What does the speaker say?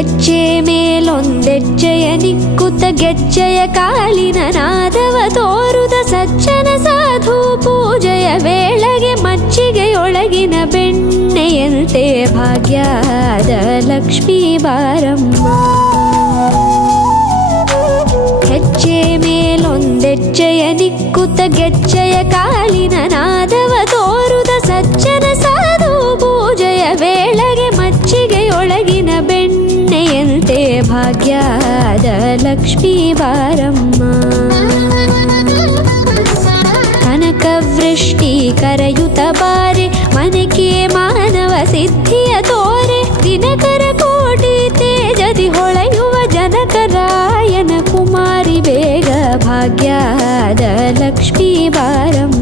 ಹೆಜ್ಜೆ ಮೇಲೊಂದೆಜ್ಜೆಯ ನಿಕ್ಕುತ್ತ ಗೆಜ್ಜೆಯ ಕಾಲಿನ ನಾದವ ತೋರುದ ಸಜ್ಜನ ಸಾಧು ಪೂಜೆಯ ವೇಳೆಗೆ ಮಜ್ಜಿಗೆಯೊಳಗಿನ ಬೆಣ್ಣೆಯಂತೆ ಭಾಗ್ಯದ ಲಕ್ಷ್ಮೀ ಬಾರಮ್ಮ. ಹೆಜ್ಜೆ ಮೇಲೊಂದೆಜ್ಜೆಯ ನಿಕ್ಕುತ್ತ ಗೆಜ್ಜೆಯ ಕಾಲಿನ ನಾದವ ತೋರುದ ಸಜ್ಜನ ಸಾಧು ಪೂಜೆಯ ವೇಳೆಗೆ ಮಜ್ಜಿಗೆಯೊಳಗಿನ ಬೆಣ್ಣೆಯಂತೆ ಭಾಗ್ಯದ ಲಕ್ಷ್ಮೀ ಬಾರಮ್ಮ. ಕನಕವೃಷ್ಟಿ ಕರೆಯುತ್ತ ಬಾರೆ ಮನೆಗೆ ಮಾನವ ಸಿದ್ಧಿಯ ತೋರೆ ದಿನಕರ ಕೋಟಿ ತೇಜದಿ ಹೊಳೆಯುವ ಜನಕರಾಯನ ಕುಮಾರಿ ಬೇಗ ಭಾಗ್ಯದ ಲಕ್ಷ್ಮೀ ಬಾರಮ್ಮ.